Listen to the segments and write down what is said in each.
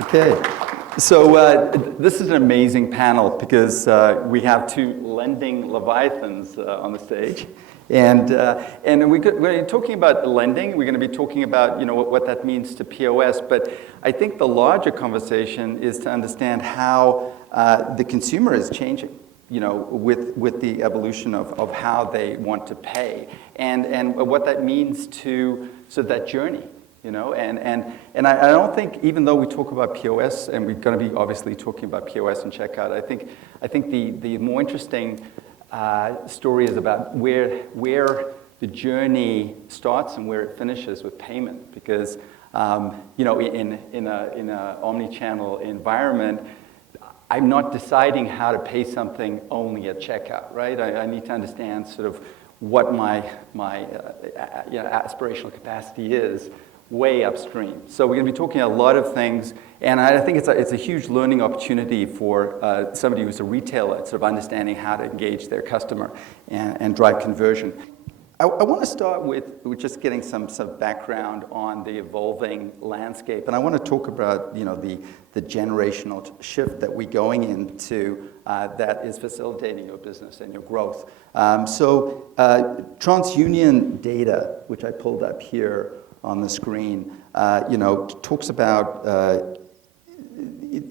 Okay, so this is an amazing panel because we have two lending leviathans on the stage. And we're talking about lending. We're going to be talking about what that means to POS. But I think the larger conversation is to understand how the consumer is changing, with the evolution of how they want to pay, and what that means to that journey. And I don't think, even though we talk about POS, and we're going to be obviously talking about POS and checkout, I think the more interesting story is about where the journey starts and where it finishes with payment. Because in a omnichannel environment, I'm not deciding how to pay something only at checkout, right? I need to understand sort of what my aspirational capacity is way upstream. So we're going to be talking a lot of things, and I think it's a huge learning opportunity for somebody who's a retailer, sort of understanding how to engage their customer and drive conversion. I want to start with just getting some background on the evolving landscape, and I want to talk about the generational shift that we're going into that is facilitating your business and your growth. So TransUnion data, which I pulled up here on the screen, talks about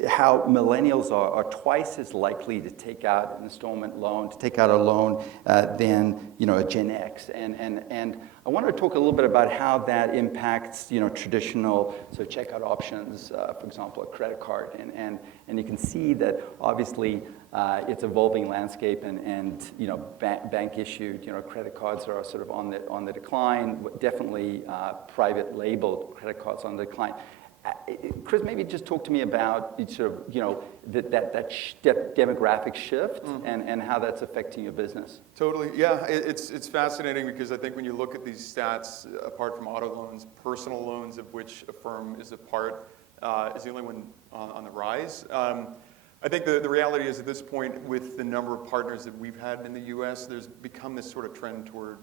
how millennials are twice as likely to take out an installment loan, to take out a loan than a Gen X. And I wanted to talk a little bit about how that impacts traditional checkout options, for example, a credit card. And you can see that obviously it's evolving landscape, and bank issued credit cards are sort of on the decline. Definitely private labeled credit cards on the decline. Chris, maybe just talk to me about sort of that demographic shift and how that's affecting your business. Totally, yeah. It's fascinating because I think when you look at these stats, apart from auto loans, personal loans, of which Affirm is a part, is the only one on the rise. I think the reality is at this point, with the number of partners that we've had in the U.S., there's become this sort of trend toward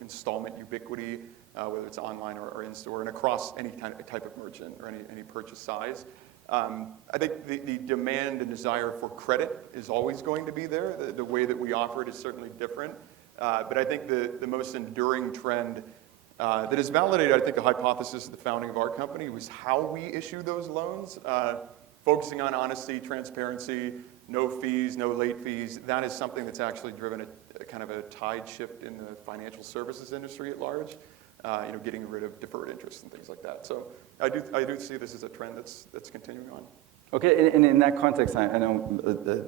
installment ubiquity, whether it's online or in-store, and across any kind of type of merchant or any purchase size. I think the demand and desire for credit is always going to be there. The way that we offer it is certainly different. But I think the most enduring trend that has validated, I think, the hypothesis of the founding of our company was how we issue those loans, focusing on honesty, transparency, no fees, no late fees. That is something that's actually driven a kind of a tide shift in the financial services industry at large. Getting rid of deferred interest and things like that. So I do see this as a trend that's continuing on. Okay, and in that context, I know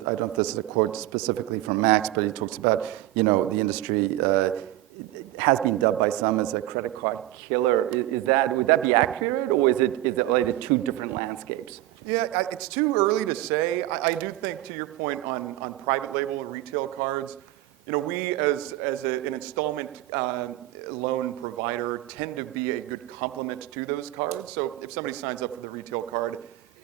I don't know if this is a quote specifically from Max, but he talks about the industry has been dubbed by some as a credit card killer. Would that be accurate, or is it like the two different landscapes? Yeah, it's too early to say. I do think, to your point on private label retail cards, we as an installment loan provider tend to be a good complement to those cards. So if somebody signs up for the retail card,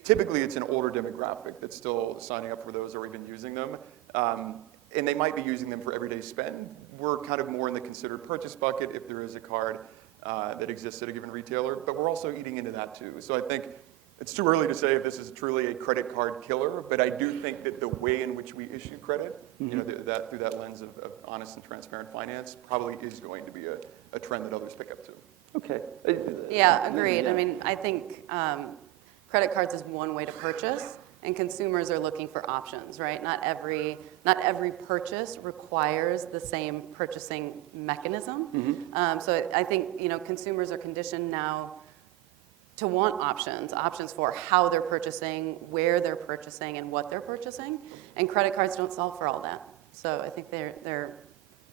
typically it's an older demographic that's still signing up for those or even using them. And they might be using them for everyday spend. We're kind of more in the considered purchase bucket if there is a card that exists at a given retailer, but we're also eating into that too. So I think it's too early to say if this is truly a credit card killer, but I do think that the way in which we issue credit, that through that lens of honest and transparent finance, probably is going to be a trend that others pick up too. Okay. Yeah, agreed. Yeah. I mean, I think credit cards is one way to purchase, and consumers are looking for options, right? Not every purchase requires the same purchasing mechanism. So I think consumers are conditioned now to want options for how they're purchasing, where they're purchasing, and what they're purchasing. And credit cards don't solve for all that. So I think they're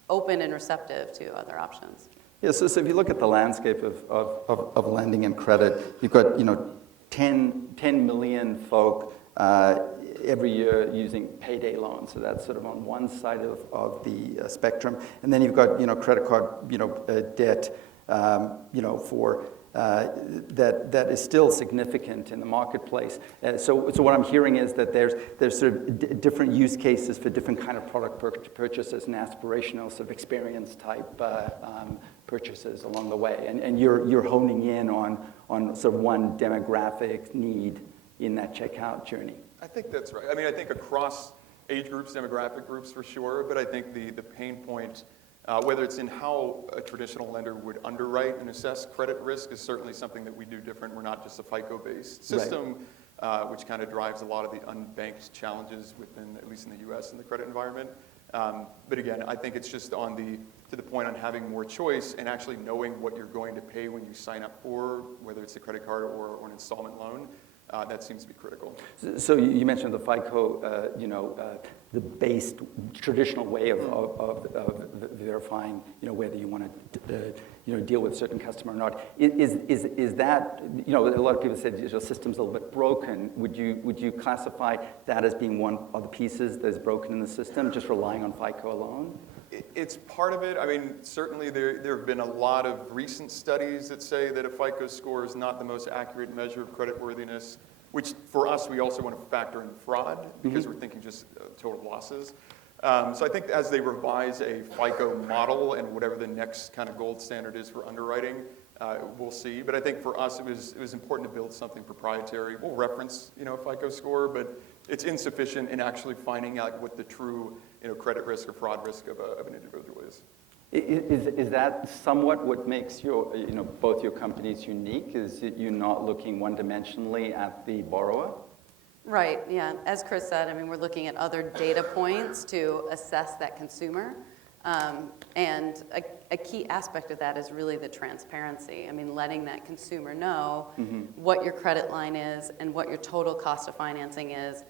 open and receptive to other options. Yeah, so if you look at the landscape of lending and credit, you've got 10 million folk every year using payday loans. So that's sort of on one side of the spectrum. And then you've got credit card debt for that is still significant in the marketplace. So what I'm hearing is that there's sort of different use cases for different kind of product purchases and aspirational sort of experience type purchases along the way. And you're honing in on sort of one demographic need in that checkout journey. I think that's right. I mean, I think across age groups, demographic groups for sure, but I think the pain point, whether it's in how a traditional lender would underwrite and assess credit risk, is certainly something that we do different. We're not just a FICO-based system, which kind of drives a lot of the unbanked challenges within, at least in the US, in the credit environment. But again, I think it's just to the point on having more choice and actually knowing what you're going to pay when you sign up for, whether it's a credit card or an installment loan. That seems to be critical. So you mentioned the FICO, the based traditional way of verifying, whether you want to, deal with a certain customer or not. Is that, a lot of people said your system's a little bit broken. Would you classify that as being one of the pieces that's broken in the system, just relying on FICO alone? It's part of it. I mean, certainly there have been a lot of recent studies that say that a FICO score is not the most accurate measure of creditworthiness, which for us, we also want to factor in fraud because we're thinking just total losses. So I think as they revise a FICO model and whatever the next kind of gold standard is for underwriting, we'll see. But I think for us, it was important to build something proprietary. We'll reference, a FICO score, but it's insufficient in actually finding out what the true, credit risk or fraud risk of an individual is. Is that somewhat what makes your, both your companies unique? Is that you're not looking one-dimensionally at the borrower? Right, yeah. As Chris said, I mean, we're looking at other data points to assess that consumer. And a key aspect of that is really the transparency. I mean, letting that consumer know what your credit line is and what your total cost of financing is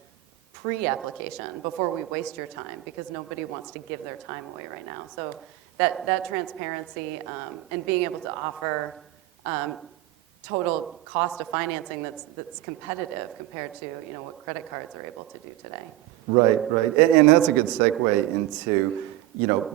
pre-application, before we waste your time, because nobody wants to give their time away right now. So that transparency and being able to offer total cost of financing that's competitive compared to what credit cards are able to do today. Right. And that's a good segue into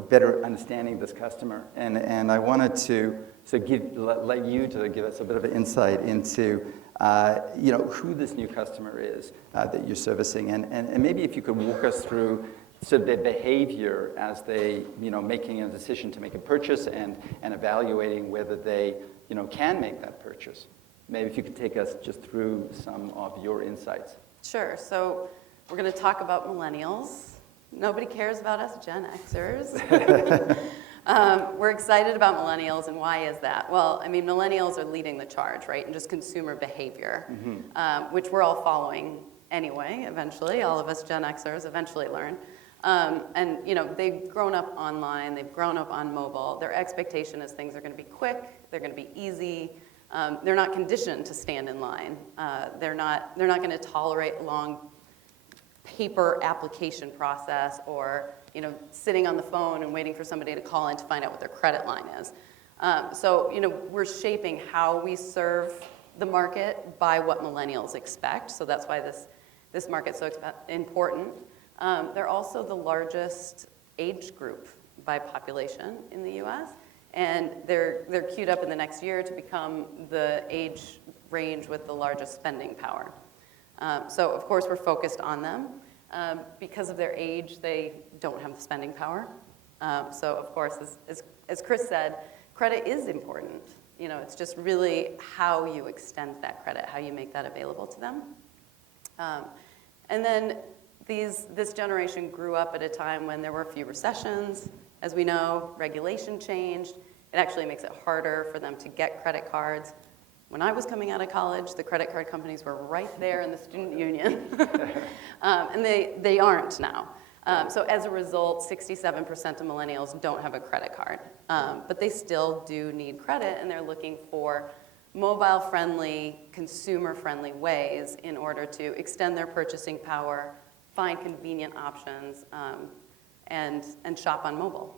better understanding this customer. And I wanted to let you to give us a bit of an insight into who this new customer is that you're servicing, and maybe if you could walk us through sort of their behavior as they making a decision to make a purchase and evaluating whether they can make that purchase. Maybe if you could take us just through some of your insights. Sure. So we're going to talk about millennials. Nobody cares about us Gen Xers. We're excited about millennials, and why is that? Well, I mean, millennials are leading the charge, right, in just consumer behavior, which we're all following anyway, eventually. All of us Gen Xers eventually learn. And, they've grown up online, they've grown up on mobile. Their expectation is things are going to be quick, they're going to be easy. They're not conditioned to stand in line. They're not going to tolerate long paper application process or sitting on the phone and waiting for somebody to call in to find out what their credit line is. So we're shaping how we serve the market by what millennials expect. So that's why this market's so important. They're also the largest age group by population in the U.S. And they're queued up in the next year to become the age range with the largest spending power. So, of course, we're focused on them. Because of their age, they don't have the spending power. So, of course, as Chris said, credit is important. It's just really how you extend that credit, how you make that available to them. And then this generation grew up at a time when there were a few recessions. As we know, regulation changed. It actually makes it harder for them to get credit cards. When I was coming out of college, the credit card companies were right there in the student union. And they aren't now. So as a result, 67% of millennials don't have a credit card. But they still do need credit, and they're looking for mobile-friendly, consumer-friendly ways in order to extend their purchasing power, find convenient options, and shop on mobile.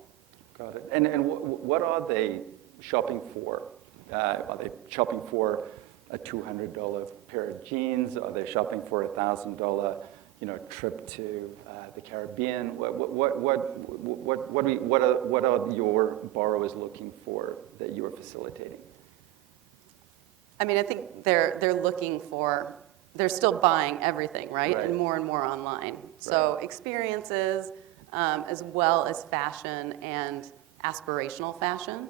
Got it. And what are they shopping for? Are they shopping for a $200 pair of jeans? Are they shopping for a $1,000, trip to the Caribbean? What are your borrowers looking for that you are facilitating? I mean, I think they're looking for. They're still buying everything, right? And more online. Right. So experiences, as well as fashion and aspirational fashion.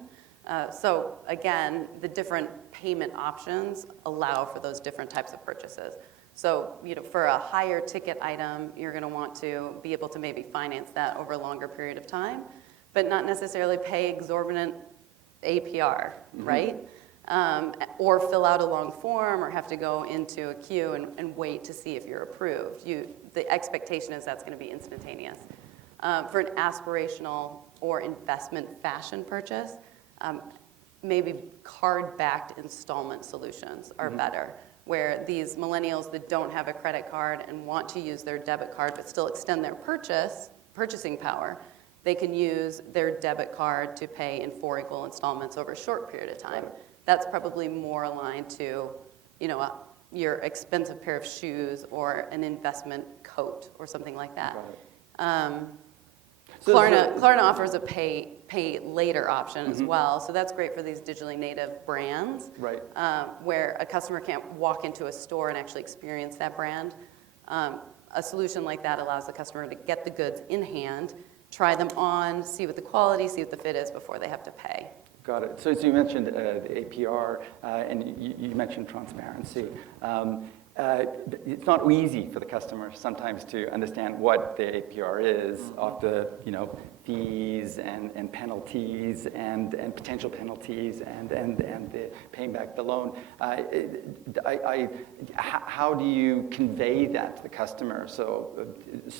So again, the different payment options allow for those different types of purchases. So, for a higher ticket item, you're going to want to be able to maybe finance that over a longer period of time, but not necessarily pay exorbitant APR, right? Or fill out a long form or have to go into a queue and wait to see if you're approved. The expectation is that's going to be instantaneous. For an aspirational or investment fashion purchase, maybe card-backed installment solutions are better, where these millennials that don't have a credit card and want to use their debit card but still extend their purchasing power, they can use their debit card to pay in 4 equal installments over a short period of time. That's probably more aligned to, your expensive pair of shoes or an investment coat or something like that. Klarna offers a pay later option as well, so that's great for these digitally native brands, where a customer can't walk into a store and actually experience that brand. A solution like that allows the customer to get the goods in hand, try them on, see what the quality, see what the fit is before they have to pay. Got it. So you mentioned the APR, and you mentioned transparency. It's not easy for the customer sometimes to understand what the APR is after, fees and penalties and potential penalties and the paying back the loan. How do you convey that to the customer so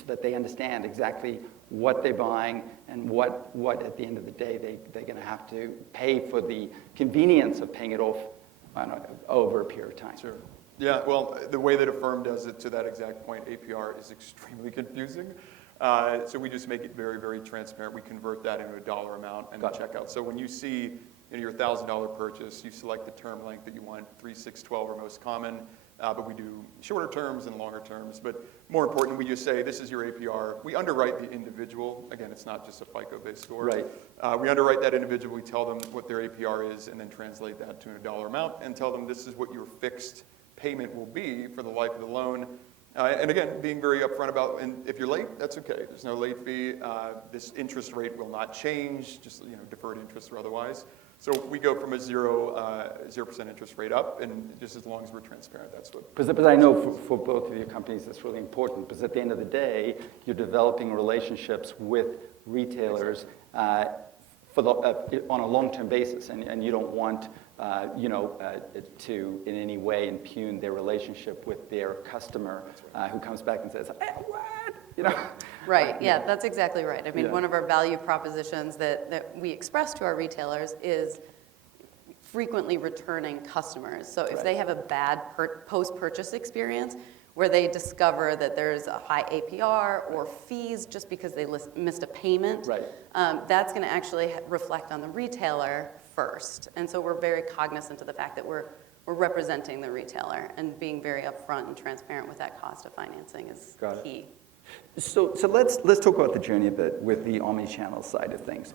that they understand exactly what they're buying and what at the end of the day they're going to have to pay for the convenience of paying it off over a period of time? Sure. Yeah, well, the way that Affirm does it to that exact point, APR, is extremely confusing. So we just make it very, very transparent. We convert that into a dollar amount and the checkout. So when you see your $1,000 purchase, you select the term length that you want, 3, 6, 12 are most common. But we do shorter terms and longer terms. But more important, we just say, this is your APR. We underwrite the individual. Again, it's not just a FICO-based score. We underwrite that individual. We tell them what their APR is and then translate that to a dollar amount and tell them this is what your fixed payment will be for the life of the loan. And again, being very upfront about, and if you're late, that's okay. There's no late fee. This interest rate will not change, just deferred interest or otherwise. So we go from a 0% interest rate up, and just as long as we're transparent, that's what. But I know for both of your companies, that's really important, because at the end of the day, you're developing relationships with retailers on a long-term basis, and you don't want to in any way impugn their relationship with their customer who comes back and says, hey, what? Right, yeah, that's exactly right. I mean, one of our value propositions that we express to our retailers is frequently returning customers. So if they have a bad post-purchase experience where they discover that there's a high APR or fees just because they missed a payment, that's going to actually reflect on the retailer first. And so we're very cognizant of the fact that we're representing the retailer, and being very upfront and transparent with that cost of financing is key. So let's talk about the journey a bit with the omnichannel side of things.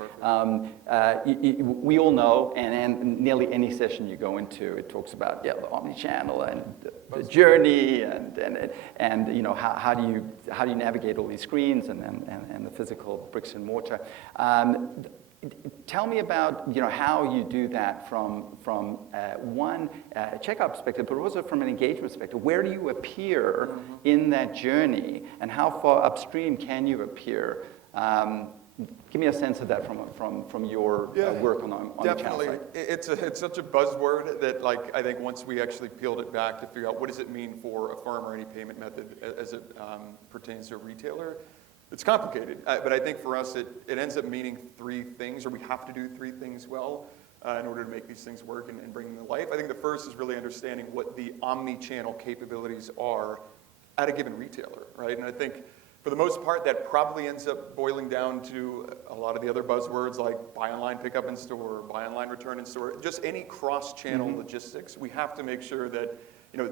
We all know, and nearly any session you go into, it talks about the omnichannel and the journey, and how do you navigate all these screens and the physical bricks and mortar. Tell me about how you do that from one checkout perspective, but also from an engagement perspective. Where do you appear in that journey, and how far upstream can you appear? Give me a sense of that from your work on the channel side. It's such a buzzword that I think once we actually peeled it back to figure out what does it mean for Affirm or any payment method as it pertains to a retailer. It's complicated, but I think for us it ends up meaning 3 things, or we have to do 3 things well in order to make these things work and bring them to life. I think the first is really understanding what the omni-channel capabilities are at a given retailer, right? And I think for the most part that probably ends up boiling down to a lot of the other buzzwords like buy online, pick up in store, buy online, return in store, just any cross-channel logistics. We have to make sure that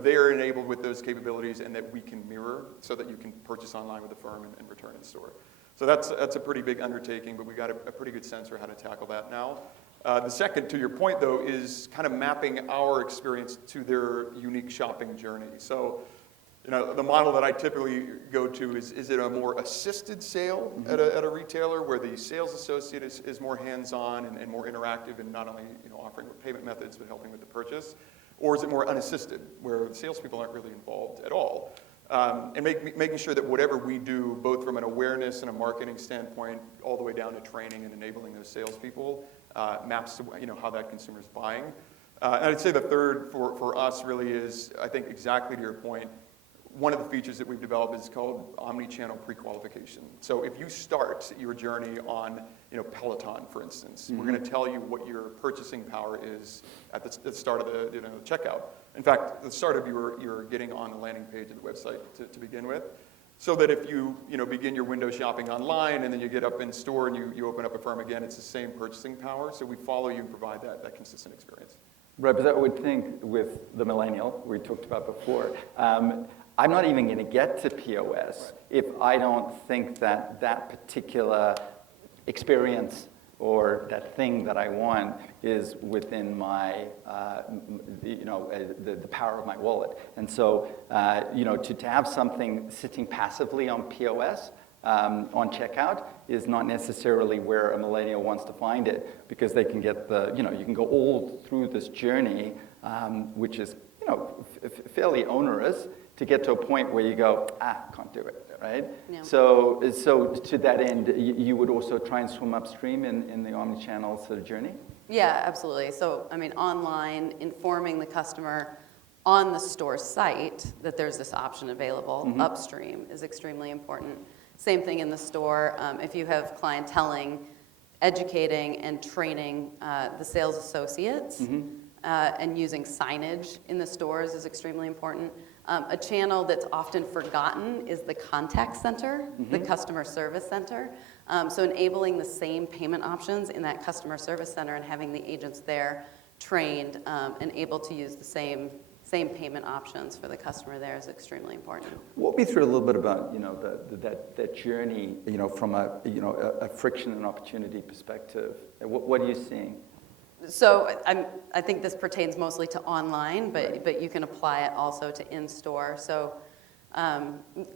they're enabled with those capabilities and that we can mirror so that you can purchase online with Affirm and return in store. So that's a pretty big undertaking, but we got a pretty good sense for how to tackle that now. The second, to your point though, is kind of mapping our experience to their unique shopping journey. So, the model that I typically go to is it a more assisted sale at a retailer where the sales associate is more hands-on and more interactive and not only offering payment methods but helping with the purchase? Or is it more unassisted, where the salespeople aren't really involved at all? And making sure that whatever we do, both from an awareness and a marketing standpoint, all the way down to training and enabling those salespeople, maps to how that consumer is buying. And I'd say the third for us really is, I think exactly to your point, one of the features that we've developed is called Omnichannel pre-qualification. So if you start your journey on Peloton, for instance, we're going to tell you what your purchasing power is at the start of the checkout. In fact, the start of your getting on the landing page of the website to begin with, so that if you begin your window shopping online and then you get up in store and you open up Affirm again, it's the same purchasing power. So we follow you and provide that consistent experience. Right, but I would think with the millennial we talked about before, I'm not even going to get to POS if I don't think that particular experience or that thing that I want is within my, the power of my wallet. And so, to have something sitting passively on POS, on checkout, is not necessarily where a millennial wants to find it, because they can get you can go all through this journey, which is, fairly onerous, to get to a point where you go, can't do it, right? Yeah. So to that end, you would also try and swim upstream in the omnichannel sort of journey? Yeah, absolutely. So, online, informing the customer on the store site that there's this option available upstream is extremely important. Same thing in the store. If you have clienteling, educating and training the sales associates and using signage in the stores is extremely important. A channel that's often forgotten is the contact center, the customer service center. So enabling the same payment options in that customer service center and having the agents there trained and able to use the same payment options for the customer there is extremely important. Walk me through a little bit about that journey, from a friction and opportunity perspective. What are you seeing? So I think this pertains mostly to online, but you can apply it also to in-store. So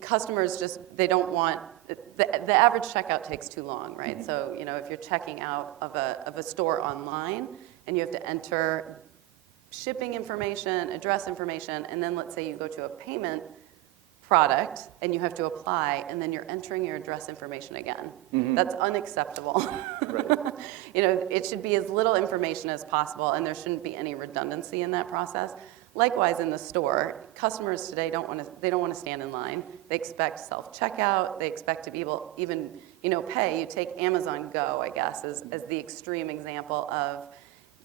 customers they don't want, the average checkout takes too long, right? So, if you're checking out of a store online and you have to enter shipping information, address information, and then let's say you go to a payment product and you have to apply, and then you're entering your address information again. That's unacceptable. Right. It should be as little information as possible, and there shouldn't be any redundancy in that process. Likewise, in the store, customers today don't want to stand in line. They expect self-checkout. They expect to be able even pay. You take Amazon Go, I guess, as the extreme example of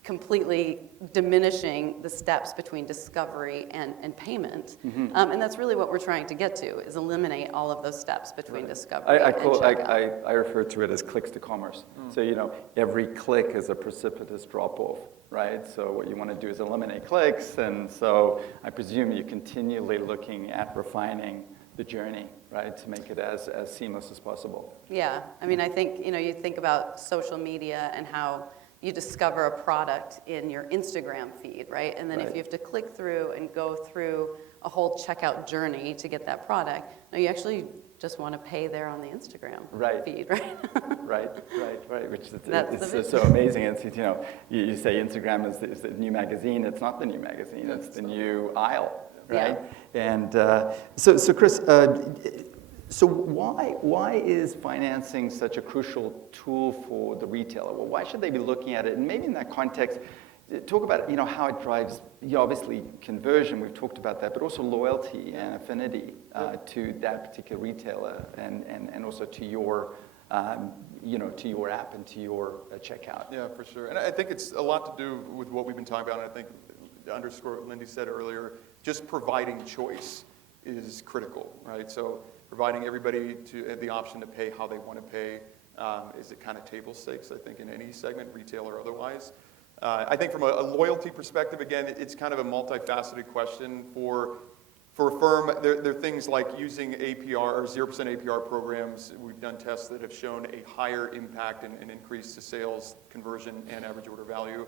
completely diminishing the steps between discovery and payment. And that's really what we're trying to get to, is eliminate all of those steps between discovery and checkout. I refer to it as clicks to commerce. So, every click is a precipitous drop-off, right? So what you want to do is eliminate clicks, and so I presume you're continually looking at refining the journey, right, to make it as seamless as possible. Yeah, I think, you think about social media and how you discover a product in your Instagram feed, right? And then if you have to click through and go through a whole checkout journey to get that product, no, you actually just want to pay there on the Instagram feed, right? right, which is so amazing. It's, you say Instagram is the new magazine. It's not the new magazine. It's the new aisle, right? Yeah. And so Chris, so why is financing such a crucial tool for the retailer? Well, why should they be looking at it? And maybe in that context, talk about how it drives, obviously conversion, we've talked about that, but also loyalty and affinity to that particular retailer, and also to your to your app and to your checkout. Yeah, for sure. And I think it's a lot to do with what we've been talking about, and I think to underscore what Lindy said earlier, just providing choice is critical, right? So providing everybody the option to pay how they want to pay is it kind of table stakes, I think, in any segment, retail or otherwise. I think from a loyalty perspective, again, it's kind of a multifaceted question. For Affirm, there are things like using APR or 0% APR programs. We've done tests that have shown a higher impact and increase to sales, conversion, and average order value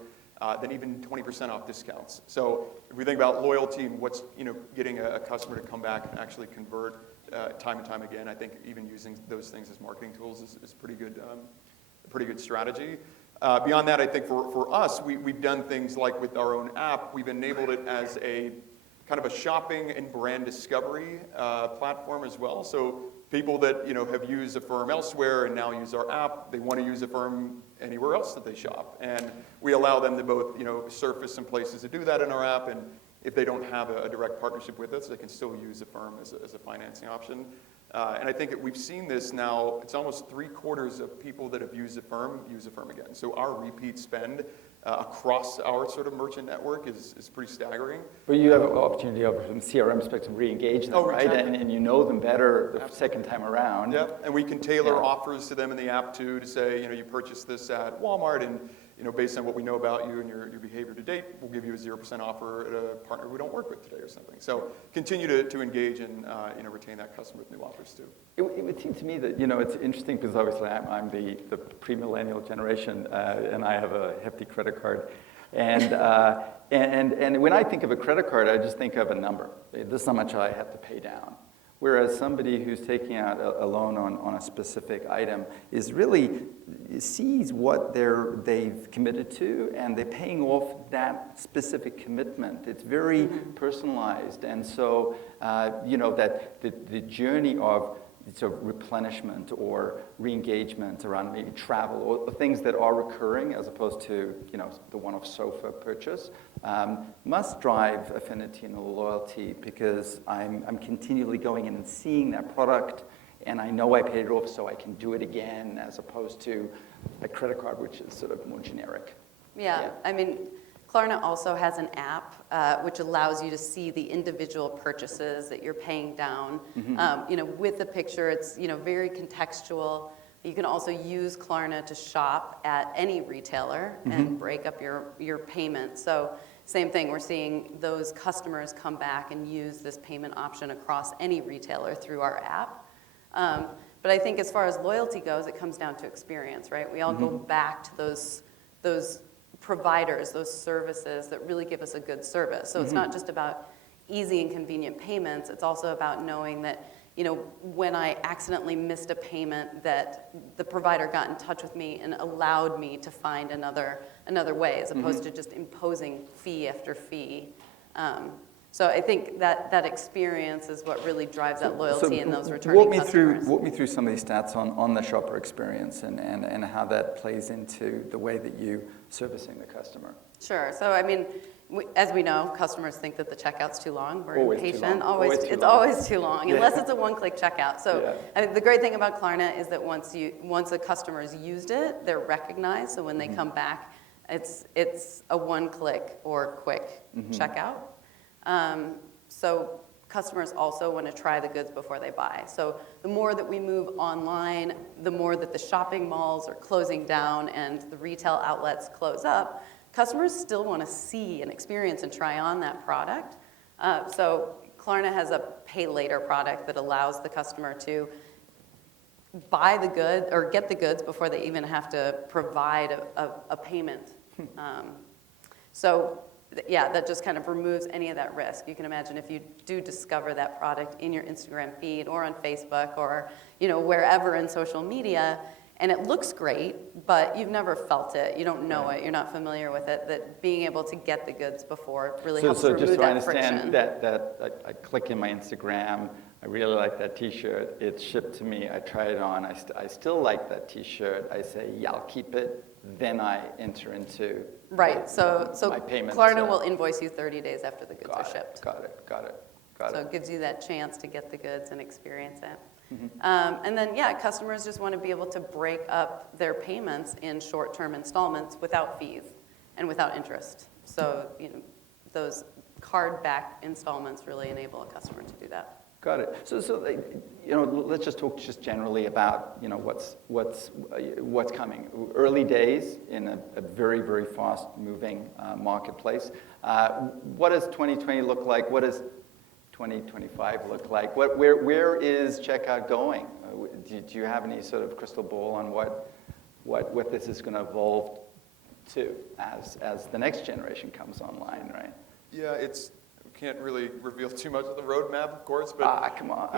than even 20% off discounts. So if we think about loyalty and what's getting a customer to come back and actually convert time and time again, I think even using those things as marketing tools is pretty good strategy. Beyond that, I think for us, we've done things like with our own app, we've enabled it as a kind of a shopping and brand discovery platform as well. So people that have used Affirm elsewhere and now use our app, they want to use Affirm anywhere else that they shop. And we allow them to both surface some places to do that in our app, and if they don't have a direct partnership with us, they can still use Affirm as a financing option. And I think we've seen this now, it's almost 3/4 of people that have used Affirm use Affirm again. So our repeat spend across our sort of merchant network is pretty staggering. But you have an opportunity from CRM perspective to re-engage them, right? Exactly. And you know them better the second time around. Yeah, and we can tailor offers to them in the app too, to say, you purchased this at Walmart, and based on what we know about you and your behavior to date, we'll give you a 0% offer at a partner we don't work with today or something. So continue to engage and retain that customer with new offers too. It would seem to me that it's interesting because obviously I'm the pre-millennial generation, and I have a hefty credit card, and when I think of a credit card, I just think of a number. This is how much I have to pay down. Whereas somebody who's taking out a loan on a specific item is really sees what they've committed to, and they're paying off that specific commitment. It's very personalized, and so that the journey of sort of replenishment or re-engagement around maybe travel or things that are recurring as opposed to the one-off sofa purchase must drive affinity and loyalty, because I'm continually going in and seeing that product, and I know I paid it off so I can do it again, as opposed to a credit card, which is sort of more generic. Yeah. I mean, Klarna also has an app which allows you to see the individual purchases that you're paying down. With the picture, it's very contextual. You can also use Klarna to shop at any retailer and break up your payment. So same thing, we're seeing those customers come back and use this payment option across any retailer through our app. But I think as far as loyalty goes, it comes down to experience, right? We all go back to those providers, those services that really give us a good service. So it's not just about easy and convenient payments, it's also about knowing that when I accidentally missed a payment, that the provider got in touch with me and allowed me to find another way, as opposed to just imposing fee after fee. So I think that experience is what really drives that loyalty in those returning customers. Walk me through some of these stats on the shopper experience and how that plays into the way that you servicing the customer. Sure. So I mean, as we know, customers think that the checkout's too long. We're always impatient. Too long. It's always too long, unless it's a one-click checkout. So I mean, the great thing about Klarna is that once a customer's used it, they're recognized. So when they come back, it's a one-click or quick checkout. So customers also want to try the goods before they buy. So the more that we move online, the more that the shopping malls are closing down and the retail outlets close up, customers still want to see and experience and try on that product. So Klarna has a pay later product that allows the customer to buy the good or get the goods before they even have to provide a payment. So yeah, that just kind of removes any of that risk. You can imagine if you do discover that product in your Instagram feed or on Facebook or wherever in social media, and it looks great, but you've never felt it, you don't know it, you're not familiar with it, that being able to get the goods before really helps remove that friction. So just so I understand that I click in my Instagram, I really like that t-shirt, it's shipped to me, I try it on, I still like that t-shirt, I say, yeah, I'll keep it, then I enter into right. So my payment. Klarna will invoice you 30 days after the goods are shipped. Got it. So it gives you that chance to get the goods and experience it. And then, customers just want to be able to break up their payments in short-term installments without fees and without interest. So, those card-backed installments really enable a customer to do that. Got it. So let's just talk just generally about what's coming. Early days in a very, very fast-moving marketplace. What does 2020 look like? What does 2025 look like? Where is checkout going? Do you have any sort of crystal ball on what this is going to evolve to as the next generation comes online, right? Yeah, can't really reveal too much of the roadmap, of course, but Come on.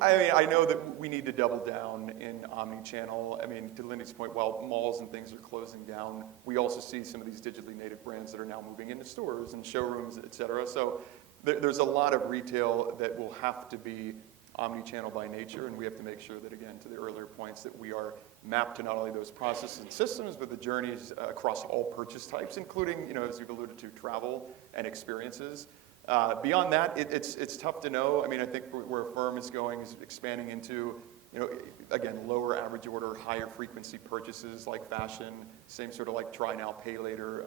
I mean, I know that we need to double down in omnichannel. I mean, to Lindy's point, while malls and things are closing down, we also see some of these digitally native brands that are now moving into stores and showrooms, et cetera. So there's a lot of retail that will have to be omnichannel by nature, and we have to make sure that, again, to the earlier points, that we are mapped to not only those processes and systems, but the journeys across all purchase types, including, as you've alluded to, travel and experiences. Beyond that, it's tough to know. I mean, I think where Affirm is going is expanding into, again, lower average order, higher frequency purchases like fashion, same sort of like try now, pay later,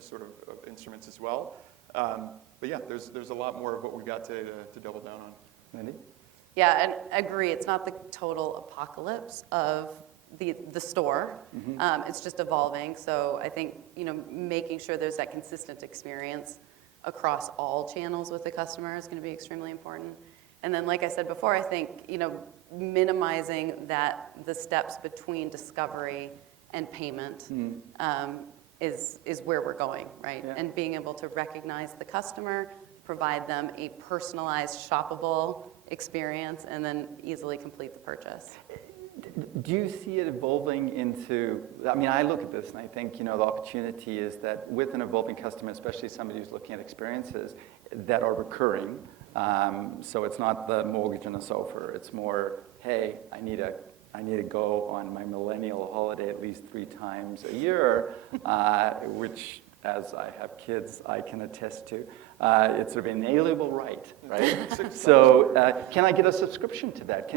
sort of instruments as well. But yeah, there's a lot more of what we've got to double down on. Lindy? Yeah, and agree, it's not the total apocalypse of the store. It's just evolving. So I think, making sure there's that consistent experience across all channels with the customer is going to be extremely important. And then, like I said before, I think, minimizing the steps between discovery and payment is where we're going, right? Yeah. And being able to recognize the customer, provide them a personalized, shoppable experience, and then easily complete the purchase. Do you see it evolving into, I mean, I look at this and I think, the opportunity is that with an evolving customer, especially somebody who's looking at experiences that are recurring, so it's not the mortgage on a sofa, it's more, hey, I need to go on my millennial holiday at least 3 times a year, which, as I have kids, I can attest to. It's sort of an inalienable right? So can I get a subscription to that?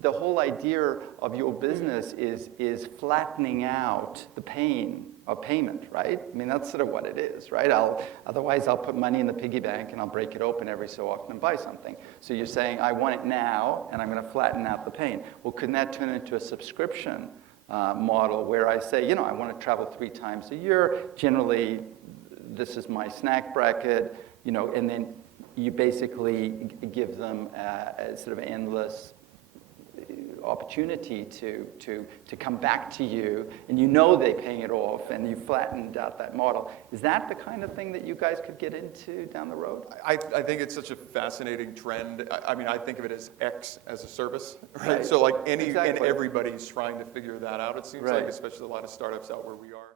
The whole idea of your business is flattening out the pain of payment, right? I mean, that's sort of what it is, right? Otherwise, I'll put money in the piggy bank and I'll break it open every so often and buy something. So you're saying, I want it now, and I'm going to flatten out the pain. Well, couldn't that turn into a subscription model where I say, I want to travel 3 times a year. Generally, this is my snack bracket, and then you basically give them a sort of endless opportunity to come back to you, and they're paying it off, and you flattened out that model. Is that the kind of thing that you guys could get into down the road? I think it's such a fascinating trend. I mean, I think of it as X as a service, right? So like and everybody's trying to figure that out, it seems like, especially a lot of startups out where we are.